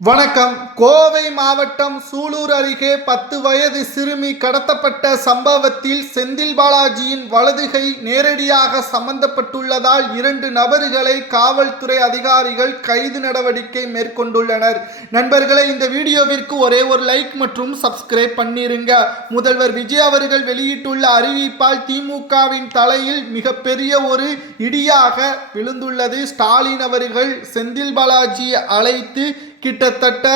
வணக்கம். கோவை மாவட்டம் சூலூர் அருகே 10 வயது சிறுமி கடத்தப்பட்ட சம்பவத்தில் செந்தில் பாலாஜியின் வலதுகை நேரடியாக சம்பந்தப்பட்டுள்ளதால் 2 நபர்களை காவல்துறை அதிகாரிகள் கைது நடவடிக்கை மேற்கொண்டுள்ளனர். நண்பர்களே, இந்த வீடியோவிற்கு ஒரே ஒரு லைக் மற்றும் சப்ஸ்கிரைப் பண்ணிருங்க. முதல்வர் விஜய் அவர்கள் வெளியிட்டுள்ள அறிவிப்பால் திமுகவின் தலையில் மிகப்பெரிய ஒரு இடியாக விழுந்துள்ளது. ஸ்டாலின் அவர்கள் செந்தில் பாலாஜியை அழைத்து கிட்டத்தட்ட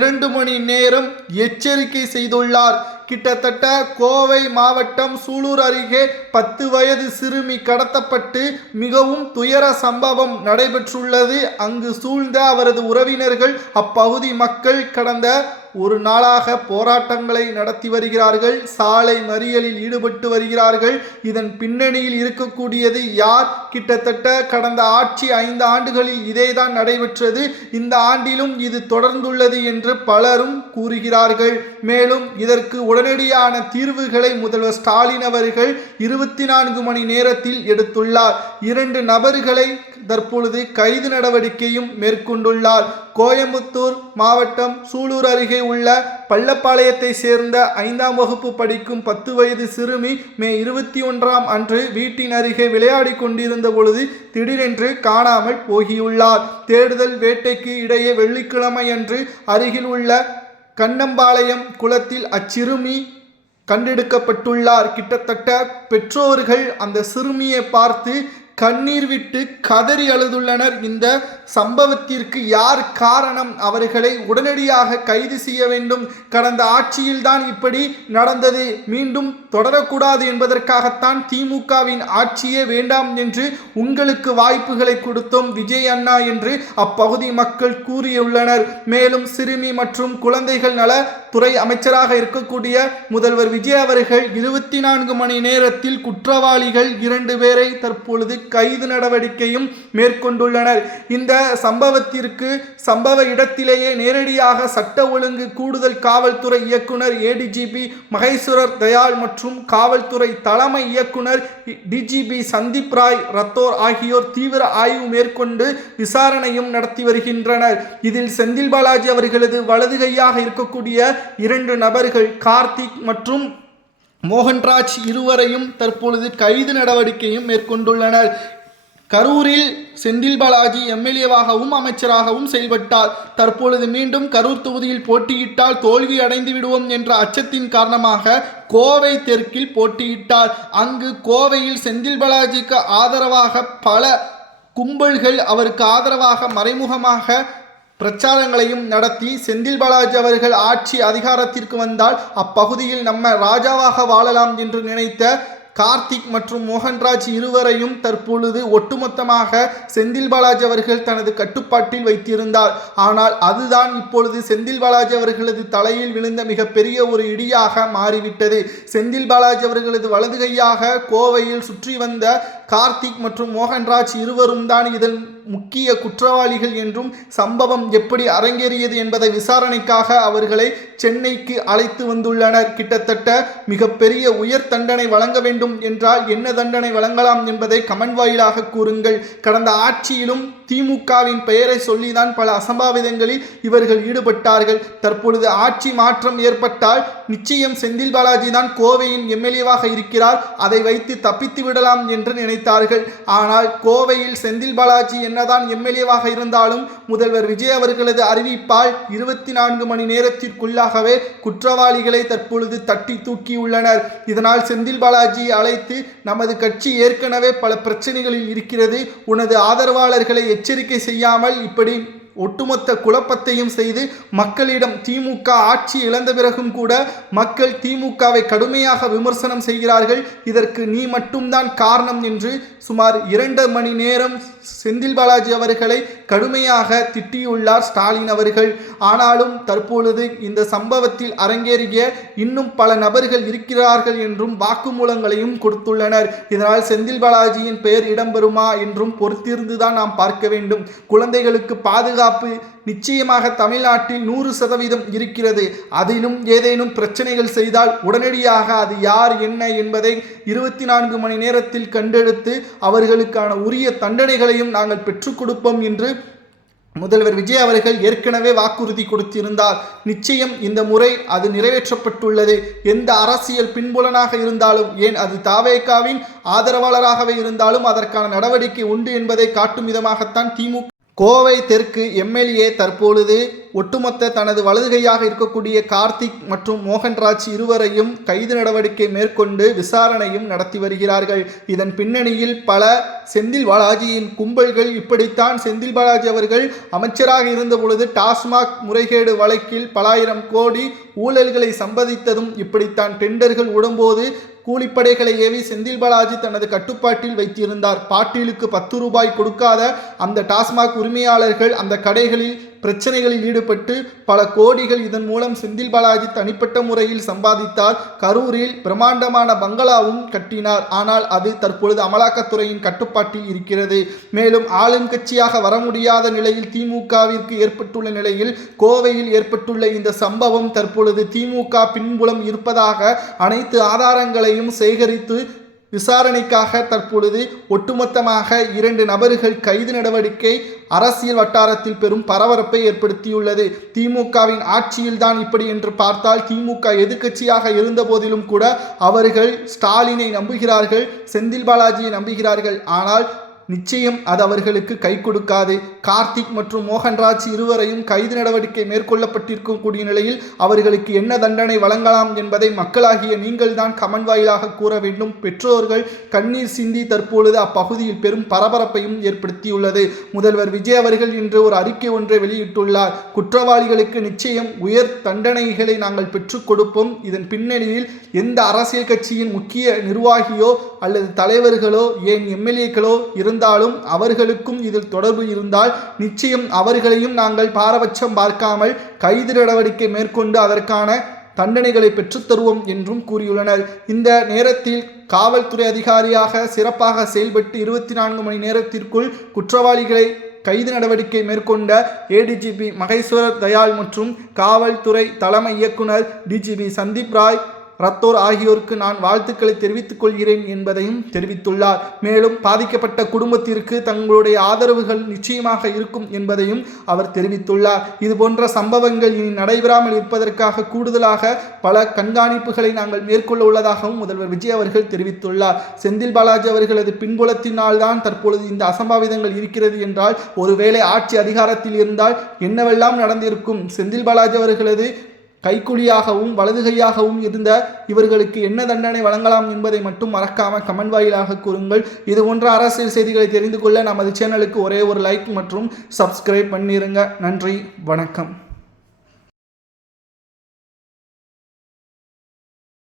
2 மணி நேரம் எச்சரிக்கை செய்துள்ளார். கிட்டத்தட்ட கோவை மாவட்டம் சூலூர் அருகே 10 வயது சிறுமி கடத்தப்பட்டு மிகவும் துயர சம்பவம் நடைபெற்றுள்ளது. அங்கு சூழ்ந்த அவரது உறவினர்கள், அப்பகுதி மக்கள் கடந்த ஒரு நாளாக போராட்டங்களை நடத்தி வருகிறார்கள். சாலை மறியலில் ஈடுபட்டு வருகிறார்கள். இதன் பின்னணியில் இருக்கக்கூடியது யார்? கிட்டத்தட்ட கடந்த ஆட்சி 5 ஆண்டுகளில் இதேதான் நடைபெற்றது. இந்த ஆண்டிலும் இது தொடர்ந்துள்ளது என்று பலரும் கூறுகிறார்கள். மேலும் இதற்கு உடனடியான தீர்வுகளை முதல்வர் ஸ்டாலின் அவர்கள் 24 மணி நேரத்தில் எடுத்துள்ளார். 2 நபர்களை தற்பொழுது கைது நடவடிக்கையும் மேற்கொண்டுள்ளார். கோயம்புத்தூர் மாவட்டம் சூலூர் அருகே உள்ள பள்ளப்பாளையத்தை சேர்ந்த 5ஆம் வகுப்பு படிக்கும் 10 வயது சிறுமி மே 21 அன்று வீட்டின் அருகே விளையாடி கொண்டிருந்த பொழுது திடீரென்று காணாமல் போகியுள்ளார். தேடுதல் வேட்டைக்கு இடையே வெள்ளிக்கிழமை அன்று அருகில் உள்ள கண்ணம்பாளையம் குளத்தில் அச்சிறுமி கண்டெடுக்கப்பட்டுள்ளார். கிட்டத்தட்ட பெற்றோர்கள் அந்த சிறுமியை பார்த்து கண்ணீர் விட்டு கதறி அழுதுள்ளனர். இந்த சம்பவத்திற்கு யார் காரணம்? அவர்களை உடனடியாக கைது செய்ய வேண்டும். கடந்த ஆட்சியில்தான் இப்படி நடந்தது, மீண்டும் தொடரக்கூடாது என்பதற்காகத்தான் திமுகவின் ஆட்சியே வேண்டாம் என்று உங்களுக்கு வாய்ப்புகளை கொடுத்தோம் விஜய் அண்ணா என்று அப்பகுதி மக்கள் கூறியுள்ளனர். மேலும் சிறுமி மற்றும் குழந்தைகள் நல துறை அமைச்சராக இருக்கக்கூடிய முதல்வர் விஜய் அவர்கள் 24 மணி நேரத்தில் குற்றவாளிகள் 2 பேரை தற்பொழுது கைது நடவடிக்கையும் மேற்கொண்டுள்ளனர். இந்த சம்பவத்திற்கு சம்பவ இடத்திலேயே நேரடியாக சட்ட ஒழுங்கு கூடுதல் காவல்துறை இயக்குனர் ஏடிஜிபி மகேஸ்வரர் தயாள் மற்றும் காவல்துறை தலைமை இயக்குனர் டிஜிபி சந்தீப் ராய் ரத்தோர் ஆகியோர் தீவிர ஆய்வு மேற்கொண்டு விசாரணையும் நடத்தி வருகின்றனர். இதில் செந்தில் பாலாஜி அவர்களது வலதுகையாக இருக்கக்கூடிய 2 நபர்கள் கார்த்திக் மற்றும் மோகன்ராஜ் இருவரையும் தற்பொழுது கைது நடவடிக்கையும் மேற்கொண்டுள்ளனர். கரூரில் செந்தில் பாலாஜி எம்எல்ஏவாகவும் அமைச்சராகவும் செயல்பட்டார். தற்பொழுது மீண்டும் கரூர் தொகுதியில் போட்டியிட்டால் தோல்வி அடைந்து விடுவோம் என்ற அச்சத்தின் காரணமாக கோவை தெற்கில் போட்டியிட்டார். அங்கு கோவையில் செந்தில் பாலாஜிக்கு ஆதரவாக பல கும்பல்கள் அவருக்கு ஆதரவாக மறைமுகமாக பிரச்சாரங்களையும் நடத்தி செந்தில் பாலாஜி அவர்கள் ஆட்சி அதிகாரத்திற்கு வந்தால் அப்பகுதியில் நம்ம ராஜாவாக வாழலாம் என்று நினைத்த கார்த்திக் மற்றும் மோகன்ராஜ் இருவரையும் தற்பொழுது ஒட்டுமொத்தமாக செந்தில் பாலாஜி அவர்கள் தனது கட்டுப்பாட்டில் வைத்திருந்தார். ஆனால் அதுதான் இப்பொழுது செந்தில் பாலாஜி அவர்களது தலையில் விழுந்த மிகப்பெரிய ஒரு இடியாக மாறிவிட்டது. செந்தில் பாலாஜி அவர்களது வலதுகையாக கோவையில் சுற்றி வந்த கார்த்திக் மற்றும் மோகன்ராஜ் இருவரும் தான் இதன் முக்கிய குற்றவாளிகள் என்றும் சம்பவம் எப்படி அரங்கேறியது என்பதை விசாரணைக்காக அவர்களை சென்னைக்கு அழைத்து வந்துள்ளனர். கிட்டத்தட்ட மிகப்பெரிய உயர் தண்டனை வழங்க வேண்டும் என்றால் என்ன தண்டனை வழங்கலாம் என்பதை கமெண்ட் வாயிலாக கூறுங்கள். கடந்த ஆட்சியிலும் திமுகவின் பெயரை சொல்லிதான் பல அசம்பாவிதங்களில் இவர்கள் ஈடுபட்டார்கள். தற்பொழுது ஆட்சி மாற்றம் ஏற்பட்டால் நிச்சயம் செந்தில் பாலாஜி தான் கோவையின் எம்எல்ஏவாக இருக்கிறார், அதை வைத்து தப்பித்து விடலாம் என்று நினைத்தார்கள். ஆனால் கோவையில் செந்தில் பாலாஜி என்னதான் எம்எல்ஏவாக இருந்தாலும் முதல்வர் விஜய் அவர்களது அறிவிப்பால் 24 மணி நேரத்திற்குள்ளாகவே குற்றவாளிகளை தற்பொழுது தட்டி தூக்கியுள்ளனர். இதனால் செந்தில் பாலாஜியை அழைத்து நமது கட்சி ஏற்கனவே பல பிரச்சனைகளில் இருக்கிறது, உனது ஆதரவாளர்களை எச்சரிக்கை செய்யாமல் இப்படி ஒட்டுமொத்த குழப்பத்தையும் செய்து மக்களிடம் திமுக ஆட்சி இழந்த பிறகும் கூட மக்கள் திமுகவை கடுமையாக விமர்சனம் செய்கிறார்கள், இதற்கு நீ மட்டும்தான் காரணம் என்று சுமார் 2 மணி நேரம் செந்தில் பாலாஜி அவர்களை கடுமையாக திட்டியுள்ளார் ஸ்டாலின் அவர்கள். ஆனாலும் தற்பொழுது இந்த சம்பவத்தில் அரங்கேறிய இன்னும் பல நபர்கள் இருக்கிறார்கள் என்றும் வாக்குமூலங்களையும் கொடுத்துள்ளனர். இதனால் செந்தில் பாலாஜியின் பெயர் இடம்பெறுமா என்றும் பொறுத்திருந்துதான் நாம் பார்க்க வேண்டும். குழந்தைகளுக்கு பாதுகாப்பு நிச்சயமாக தமிழ்நாட்டில் 100% இருக்கிறது. அதிலும் ஏதேனும் பிரச்சனைகள் செய்தால் உடனடியாக அது யார் என்ன என்பதை 24 மணி நேரத்தில் கண்டெடுத்து அவர்களுக்கான உரிய தண்டனைகளையும் நாங்கள் பெற்றுக் கொடுப்போம் என்று முதல்வர் விஜய் அவர்கள் ஏற்கனவே வாக்குறுதி கொடுத்திருந்தார். நிச்சயம் இந்த முறை அது நிறைவேற்றப்பட்டுள்ளது. எந்த அரசியல் பின்புலனாக இருந்தாலும், ஏன் அது தாவேகாவின் ஆதரவாளராகவே இருந்தாலும் அதற்கான நடவடிக்கை உண்டு என்பதை காட்டும் விதமாகத்தான் திமுக கோவை தெற்கு எம்எல்ஏ தற்பொழுது ஒட்டுமொத்த தனது வலதுகையாக இருக்கக்கூடிய கார்த்திக் மற்றும் மோகன்ராஜ் இருவரையும் கைது நடவடிக்கை மேற்கொண்டு விசாரணையும் நடத்தி வருகிறார்கள். இதன் பின்னணியில் பல செந்தில் பாலாஜியின் கும்பல்கள் இப்படித்தான் செந்தில் பாலாஜி அவர்கள் அமைச்சராக இருந்த பொழுது டாஸ்மாக் முறைகேடு வழக்கில் பல ஆயிரம் கோடி ஊழல்களை சம்பாதித்ததும் இப்படித்தான். டெண்டர்கள் விடும்போது கூலிப்படைகளை ஏவி செந்தில் பாலாஜி தனது கட்டுப்பாட்டில் வைத்திருந்தார். பாட்டீலுக்கு 10 ரூபாய் கொடுக்காத அந்த டாஸ்மாக் உரிமையாளர்கள் அந்த கடைகளில் பிரச்சனைகளில் ஈடுபட்டு பல கோடிகள் இதன் மூலம் செந்தில் பாலாஜி தனிப்பட்ட முறையில் சம்பாதித்தார். கரூரில் பிரம்மாண்டமான பங்களாவும் கட்டினார். ஆனால் அது தற்பொழுது அமலாக்கத்துறையின் கட்டுப்பாட்டில் இருக்கிறது. மேலும் ஆளும் கட்சியாக வர முடியாத நிலையில் திமுகவிற்கு ஏற்பட்டுள்ள நிலையில் கோவையில் ஏற்பட்டுள்ள இந்த சம்பவம் தற்பொழுது திமுக பின்புலம் இருப்பதாக அனைத்து ஆதாரங்களையும் சேகரித்து விசாரணைக்காக தற்பொழுது ஒட்டுமொத்தமாக 2 நபர்கள் கைது நடவடிக்கை அரசியல் வட்டாரத்தில் பெரும் பரபரப்பை ஏற்படுத்தியுள்ளது. திமுகவின் ஆட்சியில்தான் இப்படி என்று பார்த்தால், திமுக எதிர்க்கட்சியாக இருந்த போதிலும் கூட அவர்கள் ஸ்டாலினை நம்புகிறார்கள், செந்தில் பாலாஜியை நம்புகிறார்கள். ஆனால் நிச்சயம் அது அவர்களுக்கு கை கொடுக்காது. கார்த்திக் மற்றும் மோகன்ராஜ் இருவரையும் கைது நடவடிக்கை மேற்கொள்ளப்பட்டிருக்கக்கூடிய நிலையில் அவர்களுக்கு என்ன தண்டனை வழங்கலாம் என்பதை மக்களாகிய நீங்கள் தான் கமெண்ட் வாயிலாக கூற வேண்டும். பெற்றோர்கள் கண்ணீர் சிந்தி தற்பொழுது அப்பகுதியில் பெரும் பரபரப்பையும் ஏற்படுத்தியுள்ளது. முதல்வர் விஜய் அவர்கள் இன்று ஒரு அறிக்கை ஒன்றை வெளியிட்டுள்ளார். குற்றவாளிகளுக்கு நிச்சயம் உயர் தண்டனைகளை நாங்கள் பெற்றுக் கொடுப்போம். இதன் பின்னணியில் எந்த அரசியல் கட்சியின் முக்கிய நிர்வாகியோ அல்லது தலைவர்களோ ஏன் எம்எல்ஏக்களோ இருந்தாலும் அவர்களுக்கும் இதில் தொடர்பு இருந்தால் நிச்சயம் அவர்களையும் நாங்கள் பாரபட்சம் பார்க்காமல் கைது நடவடிக்கை மேற்கொண்டு அதற்கான தண்டனைகளை பெற்றுத்தருவோம் என்றும் கூறியுள்ளனர். இந்த நேரத்தில் காவல்துறை அதிகாரியாக சிறப்பாக செயல்பட்டு 24 மணி நேரத்திற்குள் குற்றவாளிகளை கைது நடவடிக்கை மேற்கொண்ட ஏடிஜிபி மகேஸ்வர் தயாள் மற்றும் காவல்துறை தலைமை இயக்குனர் டிஜிபி சந்தீப் ராய் ரத்தோர் ஆகியோருக்கு நான் வாழ்த்துக்களை தெரிவித்துக் கொள்கிறேன் என்பதையும் தெரிவித்துள்ளார். மேலும் பாதிக்கப்பட்ட குடும்பத்திற்கு தங்களுடைய ஆதரவுகள் நிச்சயமாக இருக்கும் என்பதையும் அவர் தெரிவித்துள்ளார். இதுபோன்ற சம்பவங்கள் இனி நடைபெறாமல் இருப்பதற்காக கூடுதலாக பல கண்காணிப்புகளை நாங்கள் மேற்கொள்ள உள்ளதாகவும் முதல்வர் விஜய் அவர்கள் தெரிவித்துள்ளார். செந்தில் பாலாஜி அவர்களது பின்புலத்தினால் தான் தற்பொழுது இந்த அசம்பாவிதங்கள் இருக்கிறது என்றால், ஒருவேளை ஆட்சி அதிகாரத்தில் இருந்தால் என்னவெல்லாம் நடந்திருக்கும்? செந்தில் பாலாஜி அவர்களது கைக்குலியாகவும் வலதுகையாகவும் இருந்த இவர்களுக்கு என்ன தண்டனை வழங்கலாம் என்பதை மட்டும் மறக்காம கமெண்ட் வாயிலாக கூறுங்கள். இது போன்ற அரசியல் செய்திகளை தெரிந்து கொள்ள நமது சேனலுக்கு ஒரே ஒரு லைக் மற்றும் சப்ஸ்கிரைப் பண்ணிருங்க. நன்றி, வணக்கம்.